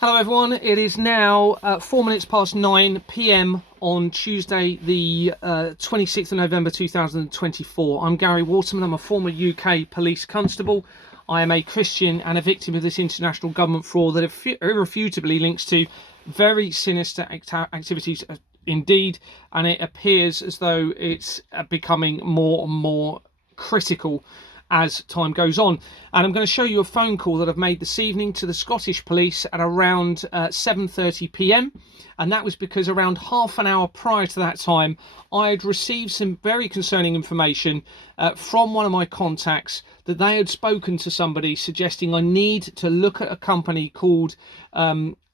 Hello everyone, it is now 4 minutes past 9 p.m. on Tuesday the 26th of November 2024. I'm Gary Waterman, I'm a former UK police constable. I am a Christian and a victim of this international government fraud that irrefutably links to very sinister activities indeed, and it appears as though it's becoming more and more critical as time goes on. And I'm going to show you a phone call that I've made this evening to the Scottish Police at around 7:30 p.m. and that was because around half an hour prior to that time I had received some very concerning information from one of my contacts that they had spoken to somebody suggesting I need to look at a company called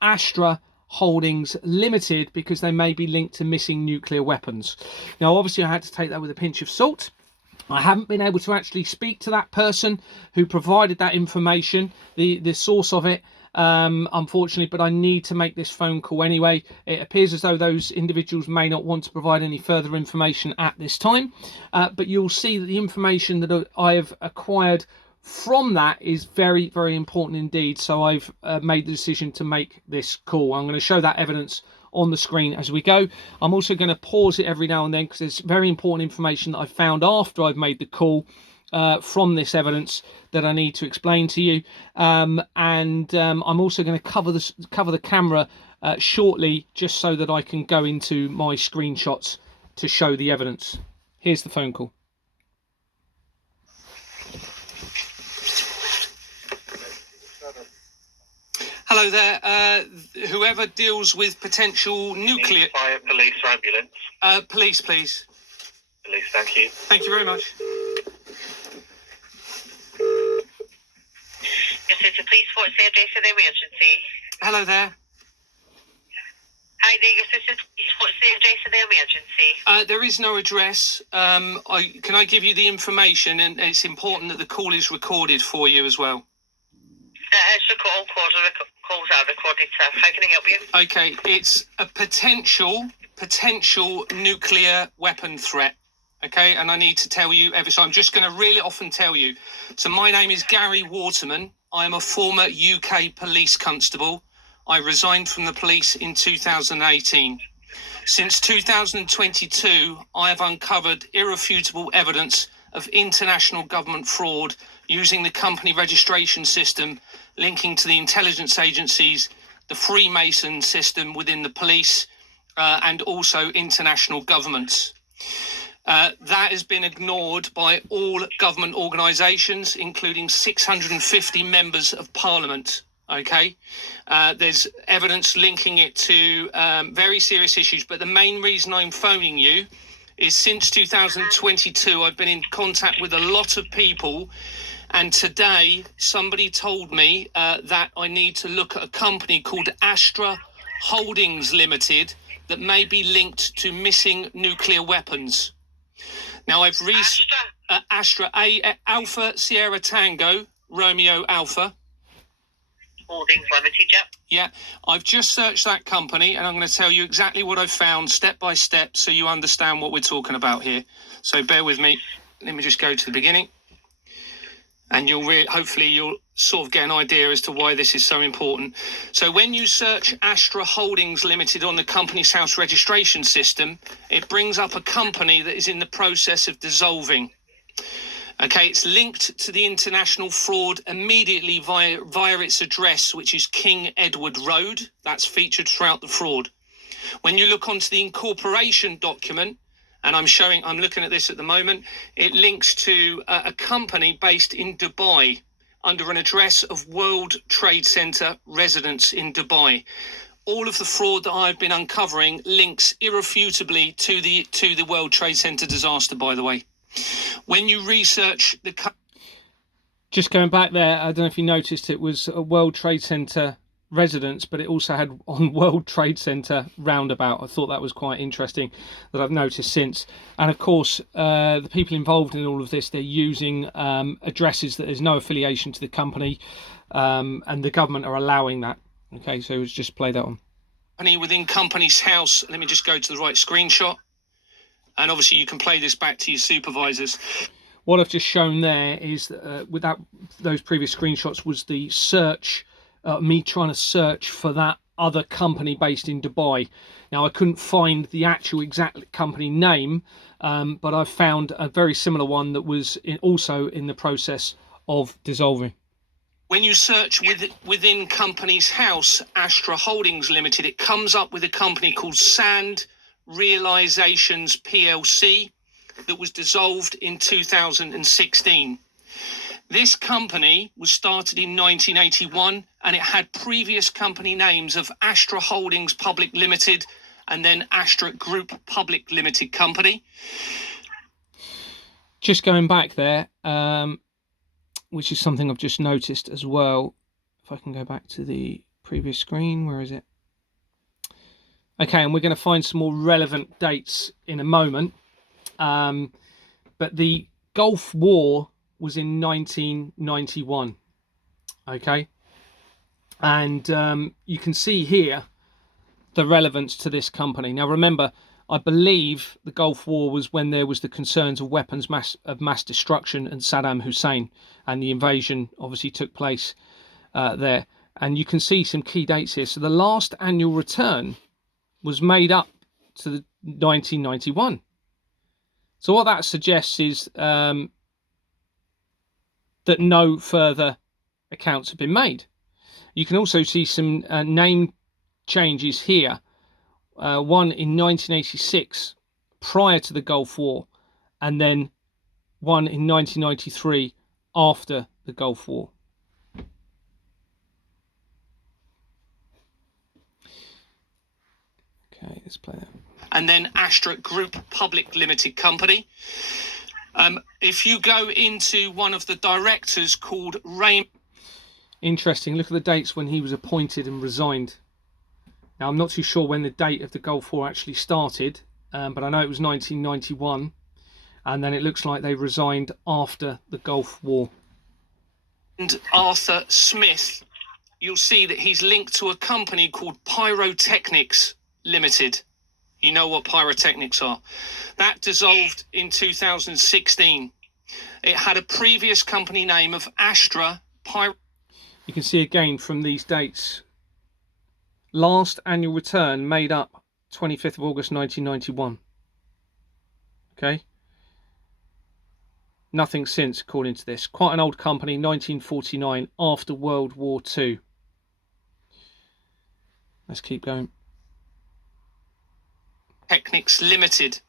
Astra Holdings Limited because they may be linked to missing nuclear weapons. Now obviously I had to take that with a pinch of salt. I haven't been able to actually speak to that person who provided that information, the source of it, unfortunately, but I need to make this phone call anyway. It appears as though those individuals may not want to provide any further information at this time, but you'll see that the information that I have acquired from that is very, very important indeed. So I've made the decision to make this call. I'm going to show that evidence on the screen as we go. I'm also going to pause it every now and then because there's very important information that I found after I've made the call from this evidence that I need to explain to you. I'm also going to cover the camera shortly just so that I can go into my screenshots to show the evidence. Here's the phone call. Hello there, whoever deals with potential nuclear... Fire, police or ambulance? Police, please. Police, thank you. Thank you very much. Yes, it's a police. What's the address of the emergency? Hello there. Hi there, yes, this is police. What's the address of the emergency? There is no address. Can I give you the information? And it's important that the call is recorded for you as well. It's all calls are recorded, sir. How can I help you? Okay, it's a potential nuclear weapon threat. Okay, and I need to tell you so I'm just going to reel it off and tell you. So my name is Gary Waterman. I am a former UK police constable. I resigned from the police in 2018. Since 2022, I have uncovered irrefutable evidence of international government fraud using the company registration system linking to the intelligence agencies, the Freemason system within the police, and also international governments. That has been ignored by all government organisations, including 650 members of parliament. Okay, there's evidence linking it to very serious issues, but the main reason I'm phoning you is since 2022, I've been in contact with a lot of people, and today somebody told me that I need to look at a company called Astra Holdings Limited that may be linked to missing nuclear weapons. Now I've Astra, Alpha Sierra Tango Romeo Alpha Holdings Limited, yep. Yeah, I've just searched that company and I'm going to tell you exactly what I've found step by step so you understand what we're talking about here. So bear with me. Let me just go to the beginning. And hopefully you'll sort of get an idea as to why this is so important. So when you search Astra Holdings Limited on the Companies House registration system, it brings up a company that is in the process of dissolving. Okay, it's linked to the international fraud immediately via its address, which is King Edward Road. That's featured throughout the fraud. When you look onto the incorporation document, and I'm looking at this at the moment, it links to a company based in Dubai under an address of World Trade Center residence in Dubai. All of the fraud that I've been uncovering links irrefutably to the World Trade Center disaster, by the way. When you research just going back there, I don't know if you noticed it was a World Trade Center residence, but it also had on World Trade Center roundabout. I thought that was quite interesting that I've noticed since. And of course, the people involved in all of this, they're using addresses that there's no affiliation to the company, and the government are allowing that. Okay, so let's just play that on. Company within Companies House. Let me just go to the right screenshot. And obviously you can play this back to your supervisors. What I've just shown there is with those previous screenshots was the search me trying to search for that other company based in Dubai. Now, I couldn't find the actual exact company name, but I found a very similar one that was also in the process of dissolving. When you search within Companies House, Astra Holdings Limited, it comes up with a company called Sand Realizations PLC that was dissolved in 2016. This company was started in 1981 and it had previous company names of Astra Holdings Public Limited and then Astra Group Public Limited Company. Just going back there, which is something I've just noticed as well. If I can go back to the previous screen, where is it? Okay, and we're going to find some more relevant dates in a moment. But the Gulf War was in 1991. Okay, and you can see here the relevance to this company. Now remember, I believe the Gulf War was when there was the concerns of weapons of mass destruction and Saddam Hussein, and the invasion obviously took place there. And you can see some key dates here. So the last annual return was made up to the 1991. So what that suggests is that no further accounts have been made. You can also see some name changes here. One in 1986 prior to the Gulf War, and then one in 1993 after the Gulf War. Okay, let's play that. And then Astra Group Public Limited Company. If you go into one of the directors called Raymond... Interesting, look at the dates when he was appointed and resigned. Now, I'm not too sure when the date of the Gulf War actually started, but I know it was 1991, and then it looks like they resigned after the Gulf War. And Arthur Smith, you'll see that he's linked to a company called Pyrotechnics Limited. You know what pyrotechnics are. That dissolved in 2016. It had a previous company name of Astra Pyro. You can see again from these dates. Last annual return made up 25th of August 1991. Okay. Nothing since, according to this. Quite an old company, 1949, after World War II. Let's keep going. Technics Limited.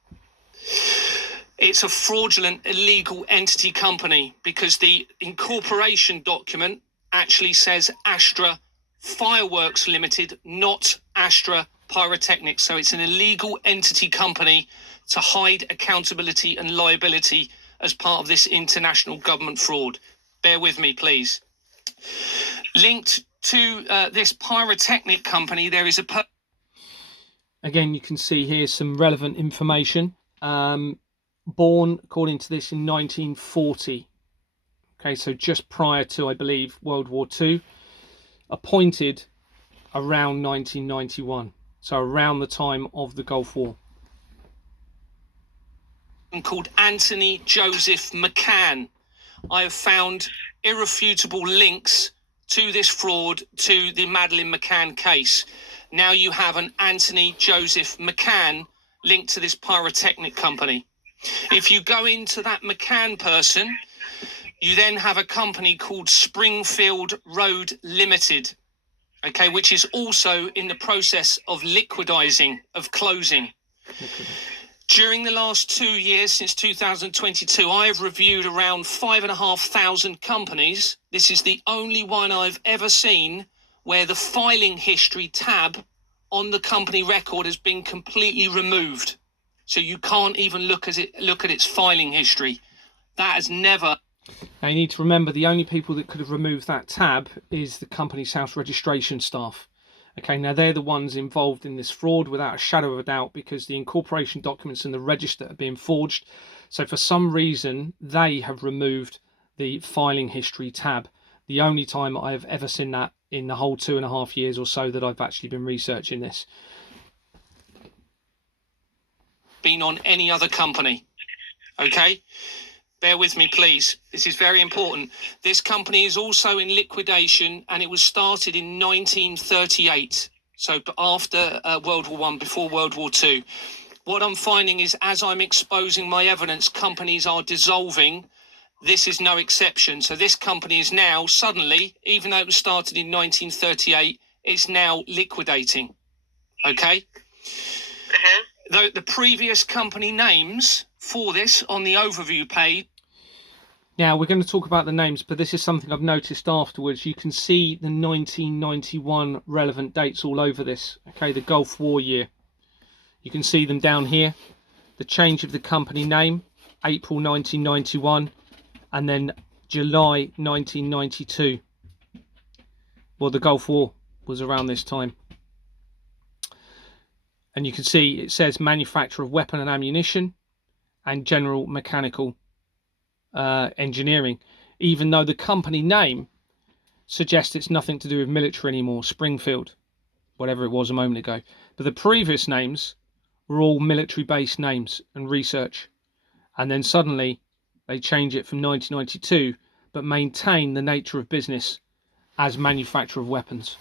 It's a fraudulent illegal entity company because the incorporation document actually says Astra Fireworks Limited, not Astra Pyrotechnics. So it's an illegal entity company to hide accountability and liability as part of this international government fraud. Bear with me, please. Linked to this pyrotechnic company, there is a... Again, you can see here some relevant information. Born, according to this, in 1940. Okay, so just prior to, I believe, World War II. Appointed around 1991. So around the time of the Gulf War. Called Anthony Joseph McCann. I have found irrefutable links to this fraud to the Madeleine McCann case. Now you have an Anthony Joseph McCann linked to this pyrotechnic company. If you go into that McCann person, you then have a company called Springfield Road Limited, okay, which is also in the process of liquidizing, of closing. During the last 2 years, since 2022, I have reviewed around 5,500 companies. This is the only one I've ever seen where the filing history tab on the company record has been completely removed. So you can't even look at its filing history. That has never... Now you need to remember the only people that could have removed that tab is the Companies House registration staff. Okay, now they're the ones involved in this fraud without a shadow of a doubt because the incorporation documents and the register are being forged. So for some reason, they have removed the filing history tab. The only time I have ever seen that in the whole 2.5 years or so that I've actually been researching this. Been on any other company. Okay? bear with me, please. This is very important. This company is also in liquidation, and it was started in 1938. So after World War One, before World War Two. What I'm finding is, as I'm exposing my evidence, companies are dissolving. This is no exception. So this company is now suddenly, even though it was started in 1938, it's now liquidating. Okay? The previous company names for this on the overview page. Now, we're going to talk about the names, but this is something I've noticed afterwards. You can see the 1991 relevant dates all over this. Okay, the Gulf War year. You can see them down here. The change of the company name, April 1991, and then July 1992. Well, the Gulf War was around this time. And you can see it says manufacturer of weapon and ammunition and general mechanical engineering, even though the company name suggests it's nothing to do with military anymore, Springfield, whatever it was a moment ago. But the previous names were all military-based names and research. And then suddenly they change it from 1992, but maintain the nature of business as manufacturer of weapons.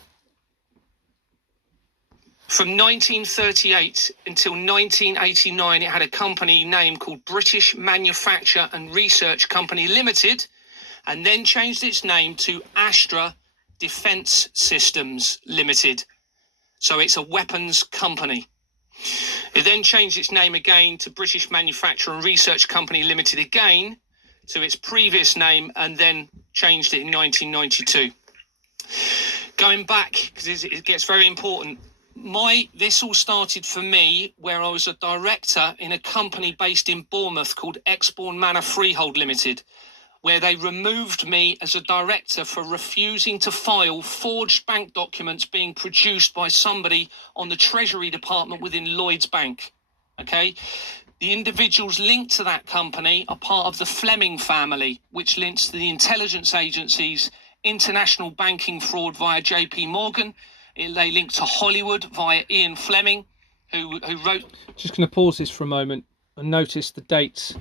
From 1938 until 1989, it had a company name called British Manufacture and Research Company Limited, and then changed its name to Astra Defence Systems Limited. So it's a weapons company. It then changed its name again to British Manufacture and Research Company Limited again, to its previous name, and then changed it in 1992. Going back, because it gets very important, this all started for me where I was a director in a company based in Bournemouth called Exbourne Manor Freehold Limited, where they removed me as a director for refusing to file forged bank documents being produced by somebody on the Treasury Department within Lloyds Bank. Okay? The individuals linked to that company are part of the Fleming family, which links to the intelligence agencies, international banking fraud via JP Morgan. They link to Hollywood via Ian Fleming, who wrote... Just going to pause this for a moment and notice the dates.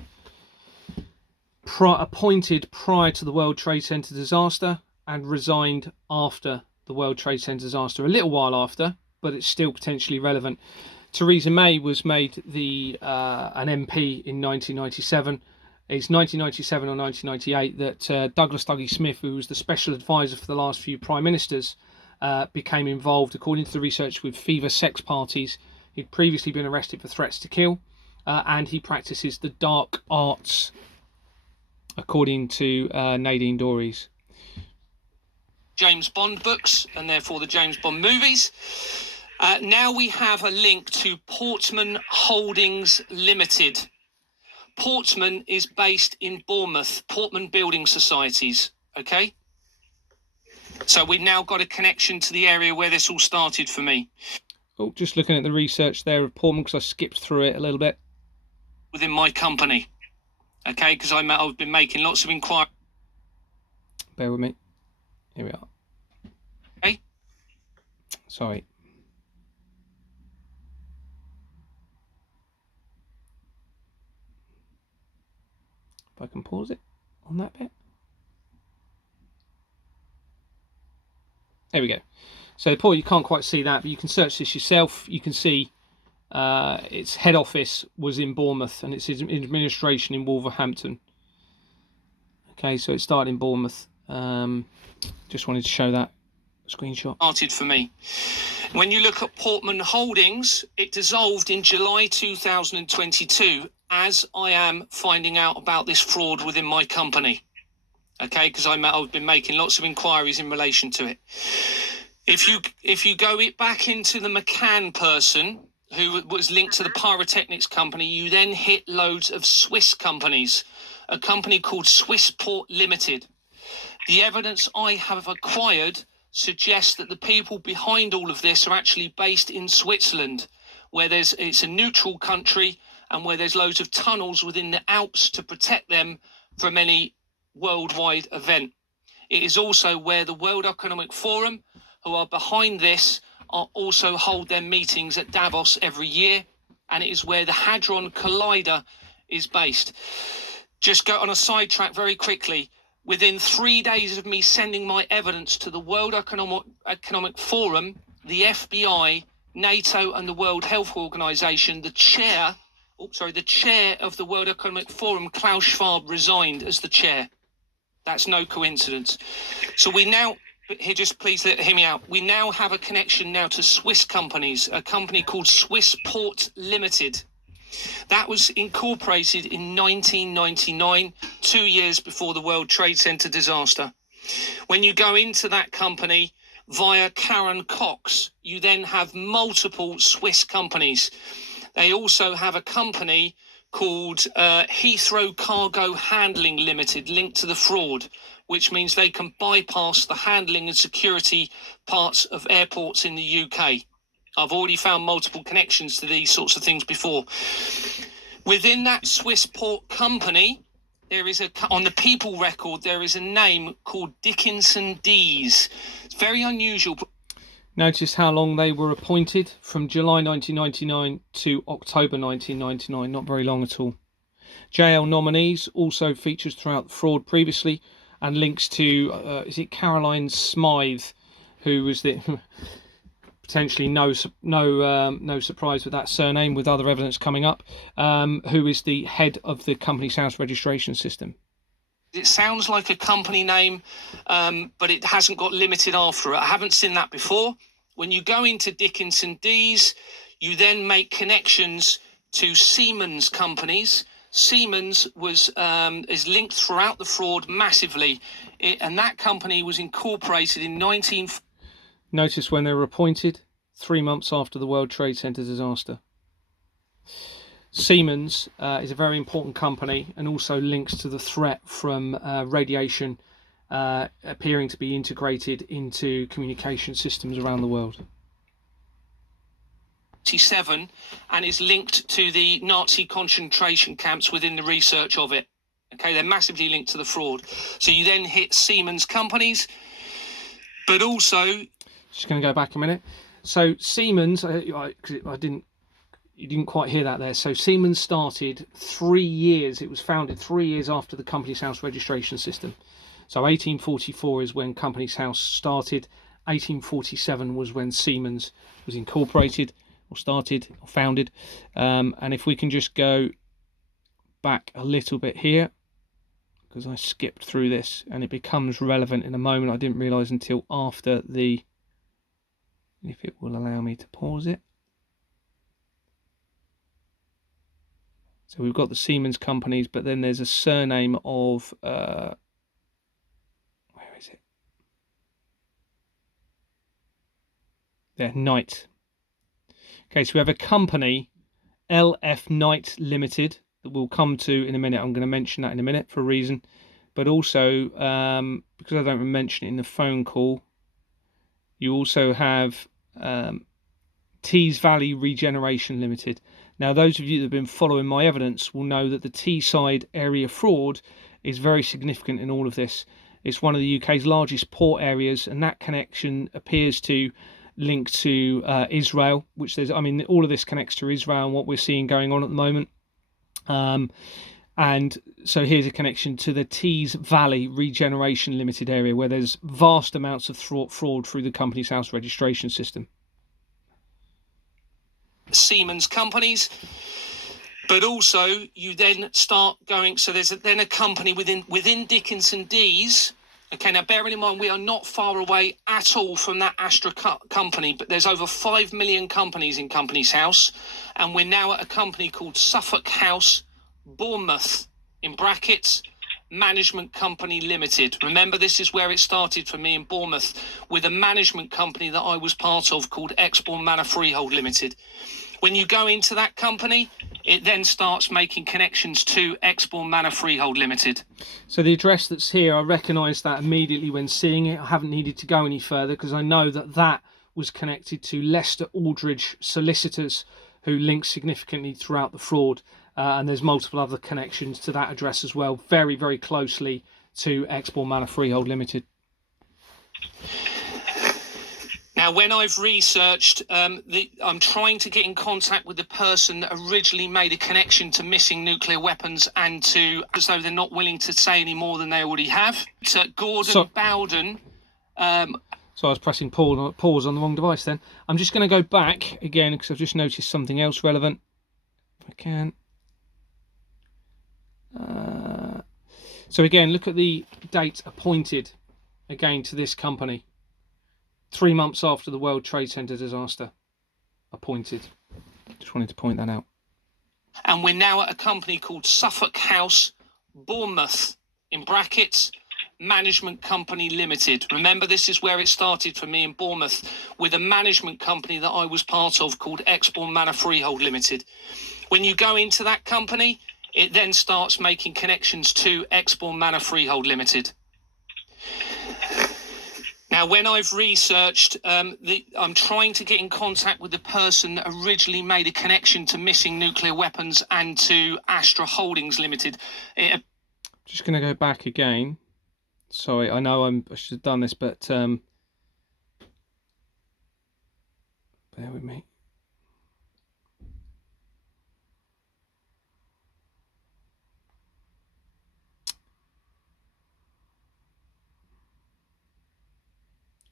Appointed prior to the World Trade Center disaster and resigned after the World Trade Center disaster, a little while after, but it's still potentially relevant. Theresa May was made an MP in 1997. It's 1997 or 1998 that Douglas Dougie Smith, who was the special advisor for the last few prime ministers, became involved, according to the research, with fever sex parties. He'd previously been arrested for threats to kill, and he practices the dark arts, according to Nadine Dorries. James Bond books, and therefore the James Bond movies. Now we have a link to Portman Holdings Limited. Portman is based in Bournemouth, Portman Building Societies, okay? So we've now got a connection to the area where this all started for me. Oh, just looking at the research there of Portman, because I skipped through it a little bit. Within my company, okay, because I've been making lots of inquiries. Bear with me. Here we are. Okay. Sorry. If I can pause it on that bit. There we go. So Paul, you can't quite see that, but you can search this yourself. You can see its head office was in Bournemouth and its administration in Wolverhampton. Okay, so it started in Bournemouth. Just wanted to show that screenshot. Started for me. When you look at Portman Holdings, it dissolved in July 2022, as I am finding out about this fraud within my company. Okay, because I've been making lots of inquiries in relation to it. If you go back into the McCann person, who was linked to the pyrotechnics company, you then hit loads of Swiss companies, a company called Swissport Limited. The evidence I have acquired suggests that the people behind all of this are actually based in Switzerland, where it's a neutral country and where there's loads of tunnels within the Alps to protect them from any worldwide event. It is also where the World Economic Forum, who are behind this, also hold their meetings at Davos every year, and it is where the Hadron Collider is based. just go on a sidetrack very quickly. Within 3 days of me sending my evidence to the World Economic Forum, the FBI, NATO, and the World Health Organization, the chair of the World Economic Forum, Klaus Schwab, resigned as the chair. That's no coincidence. So we now, here, just please hear me out. We now have a connection now to Swiss companies, a company called Swissport Limited. That was incorporated in 1999, 2 years before the World Trade Center disaster. When you go into that company via Karen Cox, you then have multiple Swiss companies. They also have a company called Heathrow Cargo Handling Limited linked to the fraud, which means they can bypass the handling and security parts of airports in the UK. I've already found multiple connections to these sorts of things before. Within that Swiss port company, there is on the people record, there is a name called Dickinson Dees. It's very unusual. Notice how long they were appointed, from July 1999 to October 1999, not very long at all. JL Nominees also features throughout the fraud previously, and links to, is it Caroline Smythe, who was the, potentially no surprise with that surname, with other evidence coming up, who is the head of the Companies House registration system. It sounds like a company name, but it hasn't got limited after it. I haven't seen that before. When you go into Dickinson Dees, you then make connections to Siemens companies. Siemens is linked throughout the fraud massively, and that company was incorporated in 19... Notice when they were appointed, 3 months after the World Trade Center disaster. Siemens is a very important company, and also links to the threat from radiation appearing to be integrated into communication systems around the world. 1947, and is linked to the Nazi concentration camps within the research of it. Okay, they're massively linked to the fraud. So you then hit Siemens companies, but also... Just going to go back a minute. So Siemens, you didn't quite hear that there. So Siemens started 3 years, it was founded 3 years after the Companies House registration system. So 1844 is when Companies House started. 1847 was when Siemens was incorporated, or started, or founded. And if we can just go back a little bit here, because I skipped through this, and it becomes relevant in a moment. I didn't realise until after the... if it will allow me to pause it. So we've got the Siemens companies, but then there's a surname of, where is it? There, Knight. Okay, so we have a company, LF Knight Limited, that we'll come to in a minute. I'm going to mention that in a minute for a reason. But also, because I don't mention it in the phone call, you also have Tees Valley Regeneration Limited. Now, those of you that have been following my evidence will know that the Teesside area fraud is very significant in all of this. It's one of the UK's largest port areas, and that connection appears to link to Israel, which there's, I mean, all of this connects to Israel and what we're seeing going on at the moment. And so here's a connection to the Tees Valley Regeneration Limited area, where there's vast amounts of fraud through the Companies House registration system. Siemens companies, but also you then start going, so there's then a company within Dickinson Dees. Okay, now bearing in mind we are not far away at all from that Astra company, but there's over 5 million companies in Companies House, and we're now at a company called Suffolk House Bournemouth, in brackets, Management Company Limited. Remember, this is where it started for me in Bournemouth, with a management company that I was part of called Exbourne Manor Freehold Limited. When you go into that company, it then starts making connections to Exbourne Manor Freehold Limited. So the address that's here, I recognised that immediately when seeing it. I haven't needed to go any further, because I know that that was connected to Leicester Aldridge Solicitors, who linked significantly throughout the fraud. And there's multiple other connections to that address as well, very, very closely to Exbourne Manor Freehold Limited. Now, Now, when I've researched, I'm trying to get in contact with the person that originally made a connection to missing nuclear weapons and to, as though they're not willing to say any more than they already have. So Gordon Bowden. So I was pressing pause on the wrong device then. I'm just going to go back again because I've just noticed something else relevant. If I can. So again, look at the date appointed again to this company. 3 months after the World Trade Center disaster. Appointed. Just wanted to point that out. And we're now at a company called Suffolk House, Bournemouth, in brackets, Management Company Limited. Remember, this is where it started for me in Bournemouth with a management company that I was part of called Exbourne Manor Freehold Limited. When you go into that company, it then starts making connections to Exbourne Manor Freehold Limited. Now, when I've researched, I'm trying to get in contact with the person that originally made a connection to missing nuclear weapons and to Astra Holdings Limited. Just going to go back again. Sorry, I know I should have done this, but bear with me.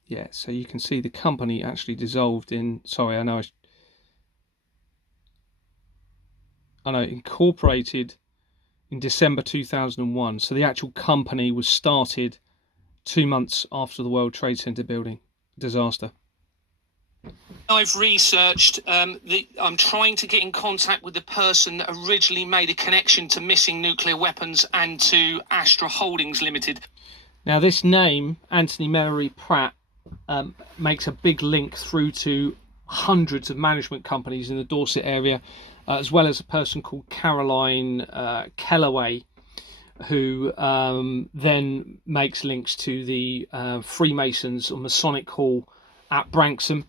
Yeah, so you can see the company actually dissolved in, sorry, I know incorporated in December 2001. So the actual company was started 2 months after the World Trade Center building disaster. I've researched, I'm trying to get in contact with the person that originally made a connection to missing nuclear weapons and to Astra Holdings Limited. Now this name, Anthony Mellery Pratt, makes a big link through to hundreds of management companies in the Dorset area, as well as a person called Caroline Kellaway, who then makes links to the Freemasons or Masonic Hall at Branksome,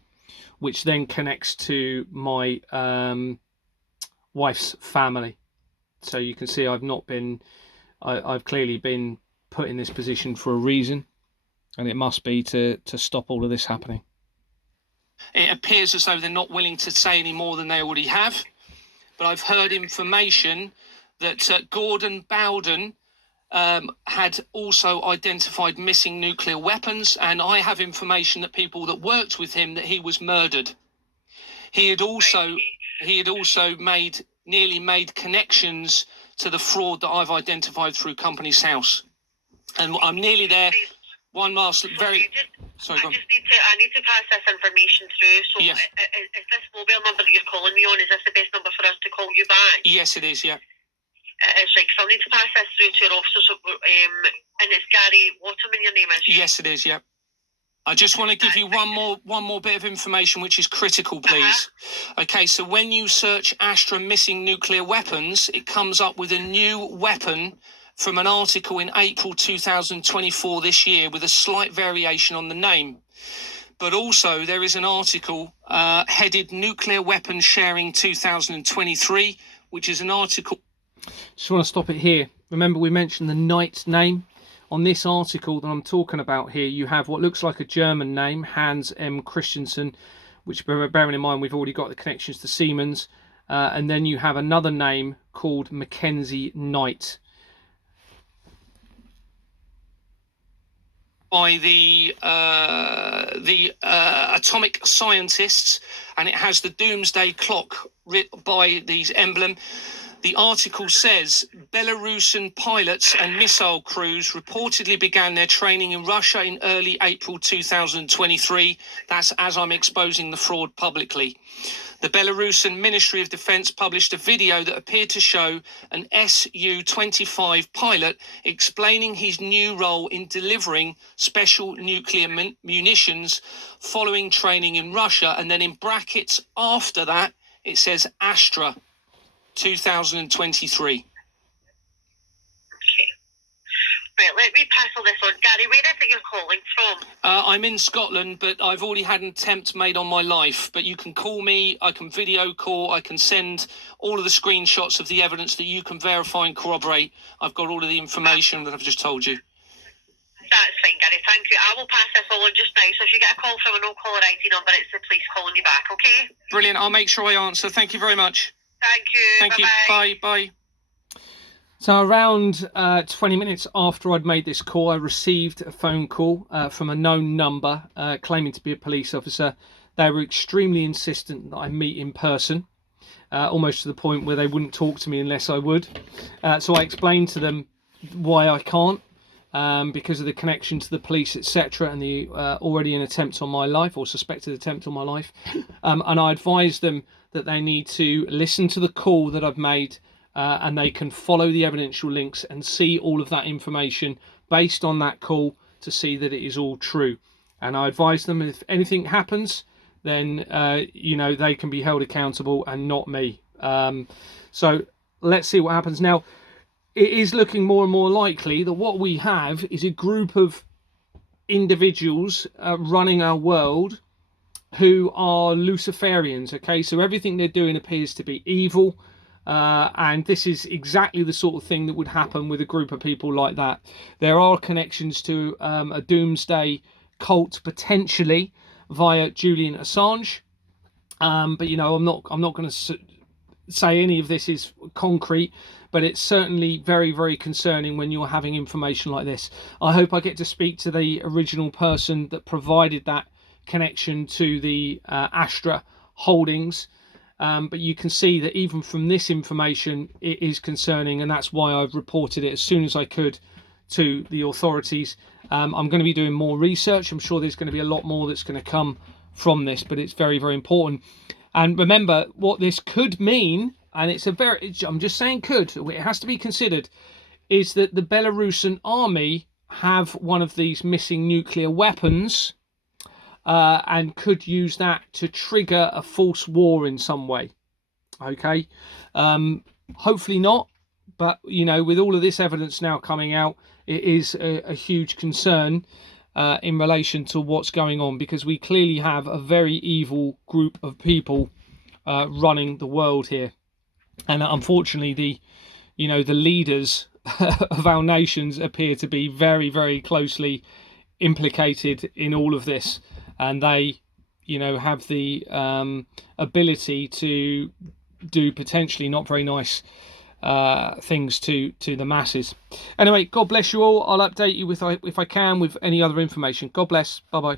which then connects to my wife's family. So you can see I've clearly been put in this position for a reason. And it must be to stop all of this happening. It appears as though they're not willing to say any more than they already have. But I've heard information that Gordon Bowden had also identified missing nuclear weapons. And I have information that people that worked with him, that he was murdered. He had also nearly made connections to the fraud that I've identified through Companies House. And I'm nearly there. One last I need to pass this information through. So yes. Is this mobile number that you're calling me on, is this the best number for us to call you back? Yes, it is, yeah. It's right, so I need to pass this through to your officers, and it's Gary Waterman, your name is? Yes, it is, yeah. I just want to give you one more bit of information which is critical, please. Okay, so when you search Astra missing nuclear weapons, it comes up with a new weapon from an article in April 2024 this year with a slight variation on the name. But also there is an article headed Nuclear Weapons Sharing 2023, which is an article... Just want to stop it here. Remember we mentioned the knight's name. On this article that I'm talking about here, you have what looks like a German name, Hans M. Christensen, which, bearing in mind we've already got the connections to Siemens, and then you have another name called Mackenzie Knight. By the atomic scientists, and it has the doomsday clock writ by these emblem. The article says Belarusian pilots and missile crews reportedly began their training in Russia in early April 2023. That's as I'm exposing the fraud publicly. The Belarusian Ministry of Defense published a video that appeared to show an Su-25 pilot explaining his new role in delivering special nuclear munitions following training in Russia. And then in brackets after that, it says Astra 2023. Right, let me pass all this on. Gary, where is it you're calling from? I'm in Scotland, but I've already had an attempt made on my life. But you can call me, I can video call, I can send all of the screenshots of the evidence that you can verify and corroborate. I've got all of the information that I've just told you. That's fine, Gary. Thank you. I will pass this all on just now. So if you get a call from a no caller ID number, it's the police calling you back. Okay? Brilliant. I'll make sure I answer. Thank you very much. Thank you. Thank you. Bye-bye. Bye. So around 20 minutes after I'd made this call, I received a phone call from a known number claiming to be a police officer. They were extremely insistent that I meet in person, almost to the point where they wouldn't talk to me unless I would. So I explained to them why I can't, because of the connection to the police, etc., and the already an attempt on my life, or suspected attempt on my life. And I advised them that they need to listen to the call that I've made, and they can follow the evidential links and see all of that information based on that call to see that it is all true. And I advise them if anything happens, then you know, they can be held accountable and not me. So let's see what happens. Now, it is looking more and more likely that what we have is a group of individuals running our world who are Luciferians. Okay, so everything they're doing appears to be evil. And this is exactly the sort of thing that would happen with a group of people like that. There are connections to a doomsday cult potentially via Julian Assange, but you know, I'm not going to say any of this is concrete, but it's certainly very, very concerning when you're having information like this. I hope I get to speak to the original person that provided that connection to the Astra Holdings. But you can see that even from this information, it is concerning, and that's why I've reported it as soon as I could to the authorities. I'm going to be doing more research. I'm sure there's going to be a lot more that's going to come from this, but it's very, very important. And remember what this could mean, and I'm just saying could, it has to be considered, is that the Belarusian army have one of these missing nuclear weapons, and could use that to trigger a false war in some way. Okay, hopefully not, but you know, with all of this evidence now coming out, it is a huge concern in relation to what's going on, because we clearly have a very evil group of people running the world here, and unfortunately the leaders of our nations appear to be very, very closely implicated in all of this. And they, you know, have the ability to do potentially not very nice things to the masses. Anyway, God bless you all. I'll update you if I can with any other information. God bless. Bye bye.